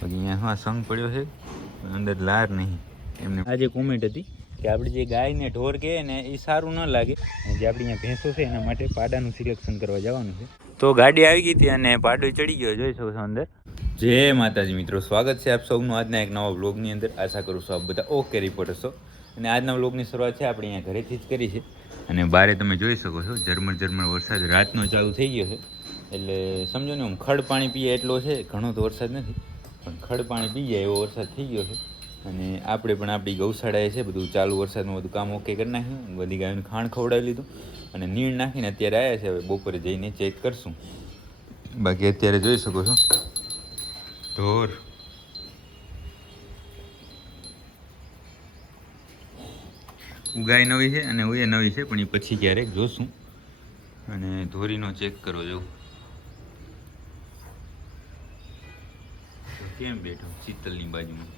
બાકી અહીંયા હા સંગ પડ્યો છે અંદર લાર નહીં. એમને આજે કોમેન્ટ હતી કે આપણે જે ગાય ને ઢોર કહે ને એ સારું ન લાગે. અને જે આપણી અહીંયા ભેંસો છે એના માટે પાડાનું સિલેક્શન કરવા જવાનું છે. તો ગાડી આવી ગઈ હતી અને પાડો ચડી ગયો જોઈ શકો છો અંદર. જય માતાજી મિત્રો સ્વાગત છે આપ સૌનું આજના એક નવા બ્લોગની અંદર. આશા કરું છું આપ બધા ઓકે રિપોર્ટર છો અને આજના બ્લોગની શરૂઆત છે આપણે અહીંયા ઘરેથી જ કરી છે. અને બારે તમે જોઈ શકો છો ઝરમર ઝરમર વરસાદ રાતનો ચાલુ થઈ ગયો છે. એટલે સમજો ને આમ ખડ પાણી પીએ એટલો છે ઘણો તો વરસાદ નથી. પણ ખડ પાણી પી જાય, એવો વરસાદ થઈ ગયો છે. અને આપણે પણ આપણી ગૌશાળાએ છે, બધું ચાલુ વરસાદનું બધું કામ ઓકે કરી નાખ્યું. બધી ગાયોને ખાણ ખવડાવી લીધું અને નીણ નાખીને અત્યારે આવ્યા છે. હવે બપોરે જઈને ચેક કરશું. બાકી અત્યારે જોઈ શકો છો. ઢોર. ગાય નવી છે અને ઉએ નવી છે, પણ એ પછી ક્યારેક જોશું. અને ધોરીનો ચેક કરો જો. કેમ બેઠો? શીતલની બાજુમાં.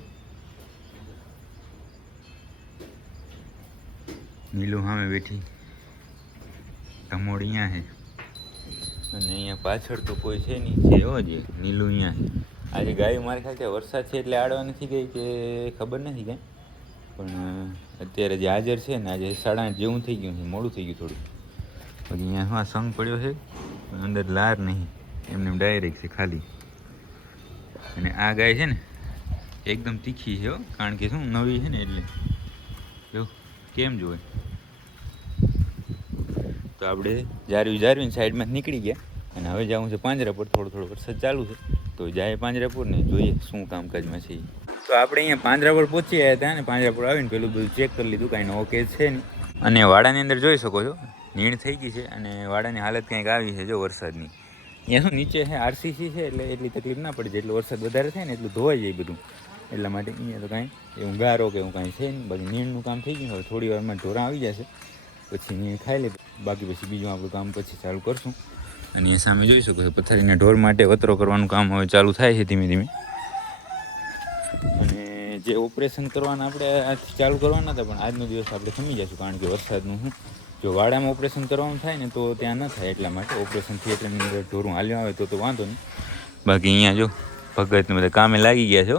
નીલું સામે બેઠી. ધમોડ અહીંયા છે. અને અહીંયા પાછળ તો કોઈ છે નહીં છે હો જ. નીલું અહીંયા છે. આજે ગાયો મારે છે વરસાદ છે એટલે આડવા નથી ગઈ કે ખબર નથી કાંઈ. પણ અત્યારે જે હાજર છે ને આજે સાડા આઠ જેવું થઈ ગયું છે મોડું થઈ ગયું થોડું. પછી અહીંયા હા સંગ પડ્યો છે? અંદર લાર નહીં. એમને ડાયરેક્ટ છે ખાલી. અને આ ગાય છે ને એકદમ તીખી છે કારણ કે શું નવી છે ને એટલે. જો, કેમ જોવે તો આપણે જારવી જારવીને સાઈડમાં નીકળી ગયા અને હવે જવું છે પાંજરાપુર, થોડો થોડો વરસાદ ચાલુ છે. તો જાય પાંજરાપુર ને જોઈએ શું કામકાજમાં છે તો આપણે અહીંયા પાંજરાપુર પહોંચી ગયા હતા ને પાંજરાપુર આવીને પેલું બધું ચેક કરી લીધું, કાંઈ ઓકે છે ને અને વાડાની અંદર જોઈ શકો છો, નીણ થઈ ગઈ છે અને વાડાની હાલત કંઈક આવી છે જો વરસાદની. અહીંયા શું નીચે છે, આરસીસી છે, એટલે એટલી તકલીફ ના પડે. જેટલો વરસાદ વધારે થાય ને એટલું ધોવાઈ જાય બધું. એટલા માટે અહીંયા તો કાંઈ એવું ગારો કે એવું કાંઈ છે નહીં. બાકી નીણનું કામ થઈ ગયું. હવે થોડી વારમાં ઢોરા આવી જશે. પછી નીણ ખાઈ લે. બાકી પછી બીજું આપણું કામ પછી ચાલુ કરશું. અને એ સામે જોઈ શકો છો, પથારીના ઢોર માટે વતરો કરવાનું કામ હવે ચાલુ થાય છે ધીમે ધીમે. અને જે ઓપરેશન કરવાના આપણે આજથી ચાલુ કરવાના હતા, પણ આજનો દિવસ આપણે ખમી જઈશું કારણ કે વરસાદનું શું જો વાડામાં ઓપરેશન કરવાનું થાય ને તો ત્યાં ન થાય એટલા માટે ઓપરેશન થિયેટરની અંદર ઢોરું હાલ્યું આવે તો તો વાંધો નહીં. બાકી અહીંયા જો ભગતને બધા કામે લાગી ગયા છો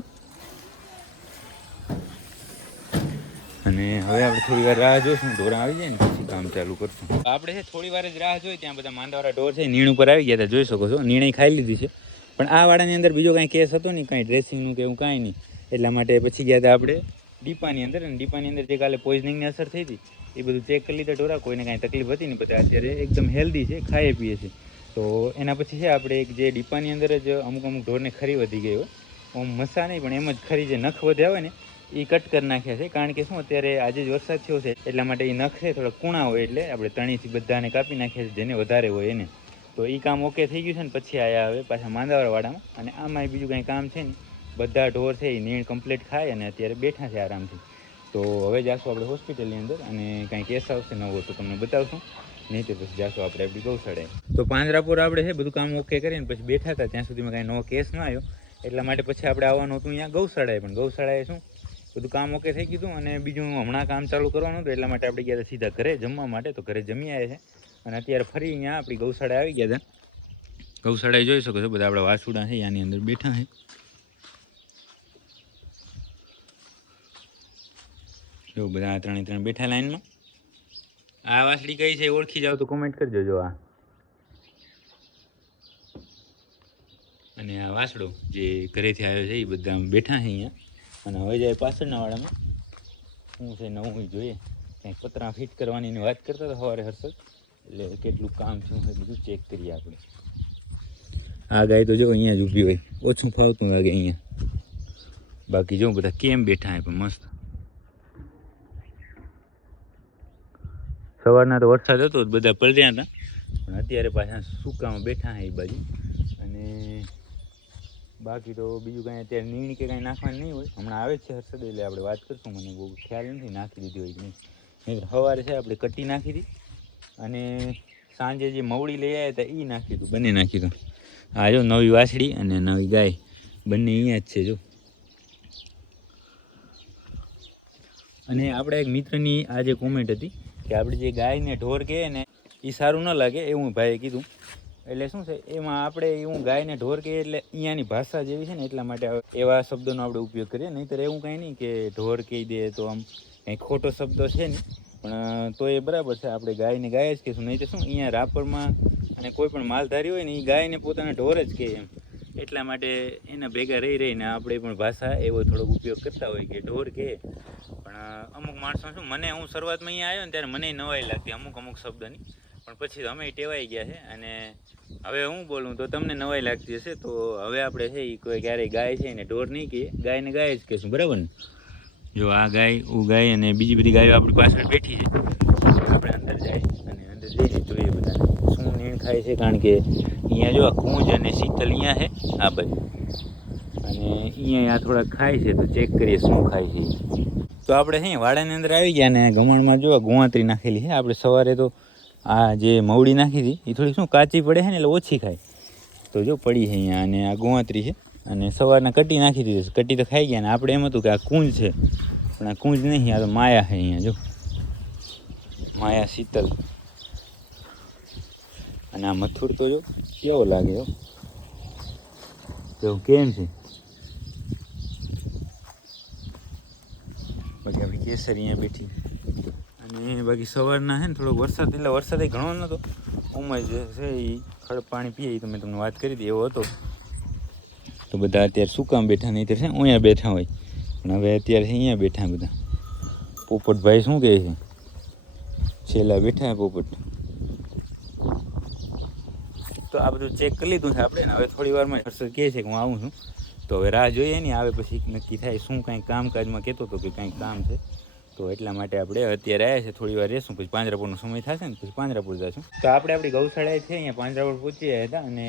અને હવે આપણે થોડી વાર રાહ જોઈશું ઢોરા આવી જાય ને પછી કામ ચાલુ કરશું. આપણે છે થોડી વાર જ રાહ જોઈ, ત્યાં બધા માંદાવાળા ઢોર છે, નીણ ઉપર આવી ગયા હતા, જોઈ શકો છો નીણે ખાઈ લીધી છે. પણ આ વાડાની અંદર બીજો કાંઈ કેસ હતો નહીં, કાંઈ ડ્રેસિંગનું કે એવું કાંઈ નહીં. એટલા માટે પછી ગયા હતા આપણે ડીપાની અંદર, અને ડીપાની અંદર જે કાલે પોઈઝનિંગની અસર થઈ હતી એ બધું ચેક કરી લીધા ઢોરા, કોઈને કાંઈ તકલીફ હતી નહીં બધા અત્યારે એકદમ હેલ્ધી છે, ખાઈએ પીએ છે તો એના પછી છે આપણે એક જે ડીપાની અંદર જ અમુક અમુક ઢોરને ખરી વધી ગઈ હોય આમ મસા નહીં, પણ એમ જ ખરી જે નખ વધ્યા હોય ને એ કટ કરી નાખ્યા છે. કારણ કે શું અત્યારે આજે જ વરસાદ થયો છે, એટલા માટે એ નખ છે, થોડા કૂણા હોય એટલે આપણે તણીથી બધાને કાપી નાખ્યા છે, જેને વધારે હોય એને. તો એ કામ ઓકે થઈ ગયું છે ને, પછી આયા હવે પાછા માંદાવાળામાં અને આમાં બીજું કાંઈ કામ છે ને બધા ઢોર છે એ નીણ કમ્પ્લીટ ખાય અને અત્યારે બેઠા છે આરામથી. તો હવે જાશું આપણે હોસ્પિટલની અંદર અને કાંઈ કેસ આવશે નવો તો તમને બતાવશું. નહીં તો પછી જાશું આપણે આપણી ગૌશાળાએ. તો પાંજરાપુર આપણે છે બધું કામ ઓકે કરીને પછી બેઠા હતા, ત્યાં સુધીમાં કાંઈ નવો કેસ ન આવ્યો. એટલા માટે પછી આપણે આવવાનું હતું અહીંયા ગૌશાળાએ પણ. ગૌશાળાએ શું? બધું કામ ઓકે થઈ ગયું અને બીજું હમણાં કામ ચાલુ કરવાનું હતું, એટલા માટે આપણે ગયા હતા સીધા ઘરે જમવા માટે. તો ઘરે જમી આવ્યા છે. અને અત્યારે ફરી અહીંયા આપણી ગૌશાળાએ આવી ગયા હતા. ગૌશાળાએ જોઈ શકો છો, બધા આપણા વાસુડા છે આની અંદર બેઠા છે. જો બધા ત્રણે ત્રણ બેઠા લાઈનમાં. આ વાસળી કઈ છે ઓળખી જાવ તો કોમેન્ટ કરજો જો આ. અને આ વાસડો જે ઘરેથી આવ્યો છે એ બધા બેઠા છે અહીંયા. અને હવે જાય પાછળના વાળામાં. શું છે નવું જોઈએ. કંઈક પતરા ફિટ કરવાની વાત કરતા હતા સવારે હર્ષદ. એટલે કેટલું કામ છે એ બધું ચેક કરીએ આપણે. આ ગાય તો જો અહીંયા જ ઊભી હોય. ઓછું ફાવતું લાગે અહીંયા. બાકી જો બધા કેમ બેઠા હે પણ મસ્ત. સવારના તો વરસાદ હતો, બધા પલટ્યા હતા. પણ અત્યારે પાછા સૂકામાં બેઠા હે એ બાજુ. અને બાકી તો બીજું કાંઈ અત્યારે નીણ કે કાંઈ નાખવાનું નહીં હોય. હમણાં આવે છે હર્ષદ એટલે આપણે વાત કરશું. મને બહુ ખ્યાલ નથી, નાખી દીધી હોય નહીં. સવારે છે, આપણે કટી નાખી હતી. અને સાંજે જે મવડી લઈ આવ્યા હતા એ નાખી હતું, બંને નાખી હતું. આ જો નવી વાછડી અને નવી ગાય. બંને અહીંયા જ છે, જો. અને આપણા એક મિત્રની આ જે કોમેન્ટ હતી કે આપણે જે ગાય ને ઢોર કહે ને એ સારું ન લાગે એવું ભાઈએ કીધું. એટલે શું છે, એમાં આપણે એવું ગાયને ઢોર કહીએ એટલે અહીંયાની ભાષા જેવી છે ને, એટલા માટે એવા શબ્દોનો આપણે ઉપયોગ કરીએ. નહીંતર એવું કંઈ નહીં કે ઢોર કહી દે તો આમ કંઈ ખોટો શબ્દ છે નહીં. પણ તો એ બરાબર છે આપણે ગાયને ગાય જ કહીશું. નહીં તો શું અહીંયા રાપરમાં અને કોઈ પણ માલધારી હોય ને એ ગાયને પોતાના ઢોર જ કહે એમ. એટલા માટે એના ભેગા રહી રહીને આપણે પણ ભાષા એવો થોડોક ઉપયોગ કરતા હોય કે ઢોર કહે પણ અમુક માણસો શું, મને હું શરૂઆતમાં અહીંયા આવ્યો ને ત્યારે મને નવાઈ લાગતી અમુક અમુક શબ્દની. પણ પછી અમે ટેવાઈ ગયા છે અને હવે હું બોલું તો તમને નવાઈ લાગતી હશે તો હવે આપણે છે એ કોઈ ક્યારેય ગાય છે એને ઢોર નહીં કહીએ ગાયને ગાય જ કહેશું, બરાબર ને? જો આ ગાય ઉ ગાય અને બીજી બધી ગાયો આપણી પાછળ બેઠી છે. આપણે અંદર જાય અને અંદર જઈને જોઈએ બધાને. શું નીણ ખાય છે કારણ કે અહીંયા જો કુંજ અને શીતલ અહીંયા છે. આ બાજુ અને અહીંયા થોડા ખાય છે તો ચેક કરીએ શું ખાય છે. તો આપણે અહીંયા વાડાની અંદર આવી ગયા અને ગમણમાં જો ગુવાતરી નાખેલી છે આપણે સવારે તો આ જે મવડી નાખી હતી, એ થોડી શું કાચી પડે છે ને એટલે ઓછી ખાય. તો જો પડી છે અહીંયા અને આ ગુવાતરી છે. અને સવારના કટી નાખી દીધી કટી તો ખાઈ ગયા ને આપણે એમ હતું કે આ કુંજ છે. પણ આ કુંજ નહીં, આ તો માયા છે અહીંયા, જો. માયા શીતલ. અને આ મથુર તો જો કેવો લાગે હો. તો કેમ છે? બાકી આપણી કેસર અહીંયા બેઠી. અને બાકી સવારના છે ને થોડોક વરસાદ એટલે વરસાદ ઘણો નહોતો ઉમર જે છે એ ખડ પાણી પીએ તો મેં તમને વાત કરી હતી એવો હતો. તો બધા અત્યારે શું કામ બેઠા નહીં છે અહીંયા બેઠા હોય. પણ હવે અત્યારે અહીંયા બેઠા બધા. પોપટભાઈ શું કહે છે? છેલ્લા બેઠા પોપટ. તો આ બધું ચેક કરી લીધું છે આપણે હવે થોડી વારમાં હર્ષદ કહે છે કે હું આવું છું. તો હવે રાહ જોઈએ નહીં આવે પછી નક્કી થાય શું કાંઈ કામકાજમાં કહેતો હતો કે કાંઈક કામ છે. તો એટલા માટે આપણે અત્યારે આવ્યા છે, થોડી વાર રહેશું પછી પાંજરાપુરનો સમય થશે ને, પછી પાંજરાપુર જશું. તો આપણે આપણી ગૌશાળાએ છે, અહીંયા પાંજરાપુર પહોંચી હતા અને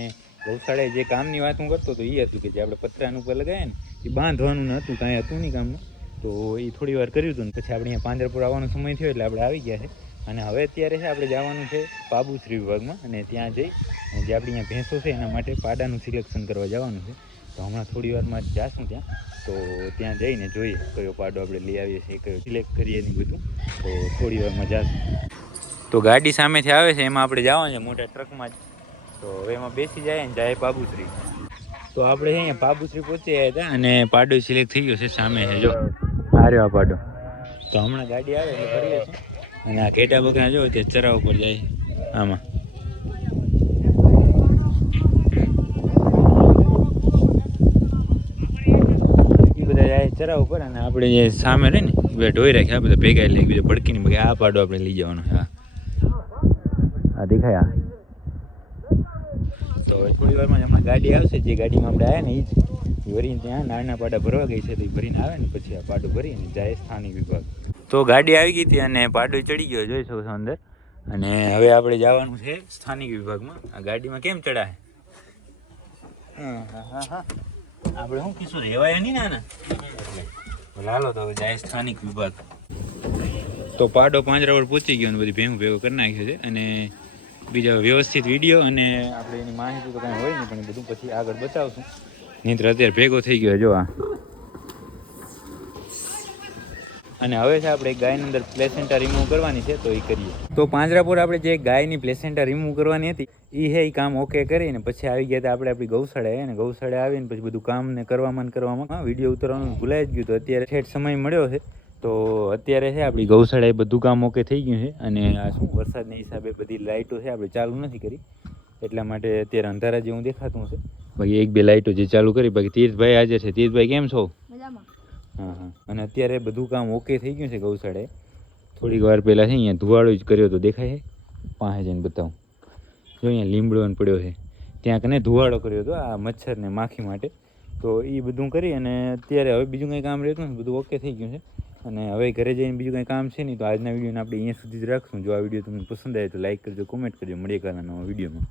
ગૌશાળાએ જે કામની વાત હું કરતો હતો એ હતું કે જે આપણે પતરાનું ઉપર લગાવ્યા ને, એ બાંધવાનું નહોતું કાંઈ હતું નહીં કામનું. તો એ થોડી વાર કર્યું હતું ને, પછી આપણે અહીંયા પાંજરાપુર આવવાનો સમય થયો એટલે આપણે આવી ગયા છે. અને હવે અત્યારે છે આપણે જવાનું છે પાબુશ્રી વિભાગમાં અને ત્યાં જઈ અને જે આપણી અહીંયા ભેંસો છે એના માટે પાડાનું સિલેક્શન કરવા જવાનું છે. તો હમણાં થોડી વારમાં જાશું ત્યાં. તો ત્યાં જઈને જોઈએ કયો પાડો આપણે લઈ આવીએ છીએ કયો સિલેક્ટ કરીએ ને બધું. તો થોડી વારમાં જાશું. તો ગાડી સામેથી આવે છે એમાં આપણે જવાનું છે મોટા ટ્રકમાં જ. તો હવે એમાં બેસી જાય ને જાય બાબુશ્રી તો આપણે અહીંયા બાબુશ્રી પહોંચી ગયા હતા અને પાડો સિલેક્ટ થઈ ગયો છે સામે છે જો. આ રહ્યો પાડો. તો હમણાં ગાડી આવે એટલે ભરીએ છીએ. અને આ ઘેટા બકરા જો તે ચરા ઉપર જાય. આમાં. એ બધા જાય ચરા ઉપર અને આપણે જે સામે રહે ઢોઈ રાખ્યા બધા ભેગા એટલે એકબીજા ભડકીને બગા આ પાડો આપણે લઈ જવાનો હા. આ દેખાય તો થોડી વારમાં હમણાં ગાડી આવશે, જે ગાડીમાં આપણે આવ્યા ને એ ભરીને ત્યાં નાના પાડા ભરવા ગઈ છે, તો એ ભરીને આવે ને પછી આ પાડું ભરીને જાય સ્થાનિક વિભાગ. તો ગાડી આવી ગઈ હતી અને પાડો ચડી ગયો જોઈ શકો છો અંદર. અને હવે આપણે જવાનું છે સ્થાનિક વિભાગમાં. આ ગાડીમાં કેમ ચડાય? આપણે શું કીશું રેવાય નહીં ના હાલો તો હવે જાય સ્થાનિક વિભાગ. તો પાડો પાંજરા પર પહોંચી ગયો બધી ભેગું ભેગો કરી નાખ્યો છે. અને બીજા વ્યવસ્થિત વીડિયો અને આપણે એની માહિતી તો કાંઈ હોય નહીં, પણ બધું પછી આગળ બતાવશું. નહીં અત્યારે ભેગો થઈ ગયો જો આ. અને હવે છે આપણે ગાયની અંદર પ્લેસેન્ટા રિમૂવ કરવાની છે, તો એ કરીએ. તો પાંજરાપુર આપણે જે ગાયની પ્લેસેન્ટા રિમૂવ કરવાની હતી એ હે એ કામ ઓકે કરીને પછી આવી ગયા હતા આપણે આપણી ગૌશાળાએ અને ગૌશાળાએ આવીને પછી બધું કામ ને કરવામાં. કરવામાં વીડિયો ઉતારવાનું ભૂલાઈ જ ગયું તો અત્યારે ઠેઠ સમય મળ્યો છે. તો અત્યારે છે આપણી ગૌશાળાએ બધું કામ ઓકે થઈ ગયું છે અને આ શું વરસાદના હિસાબે બધી લાઇટો છે આપણે ચાલુ નથી કરી. એટલા માટે અત્યારે અંધારા જેવું દેખાતું હશે. બાકી એક બે લાઇટો જે ચાલુ કરી, બાકી તીર્થભાઈ હાજર છે. તીર્થભાઈ, કેમ છો? હા હા. અને અત્યારે બધું કામ ઓકે થઈ ગયું છે ગૌશાળે. થોડીક વાર પહેલાં છે અહીંયા ધુવાડો જ કર્યો તો દેખાય છે? પાસે જઈને બતાવું. જો અહીંયા લીમડો પડ્યો છે. ત્યાં કને ધુવાડો કર્યો હતો, આ મચ્છરને માખી માટે. તો એ બધું કરી અને અત્યારે હવે બીજું કંઈ કામ રહેતું ને બધું ઓકે થઈ ગયું છે. અને હવે ઘરે જઈને બીજું કંઈ કામ છે નહીં, તો આજના વિડીયોને આપણે અહીંયા સુધી જ રાખશું. જો આ વીડિયો તમને પસંદ આવે તો લાઈક કરજો કોમેન્ટ કરજો. મળીએ કાલના નવા વિડીયોમાં.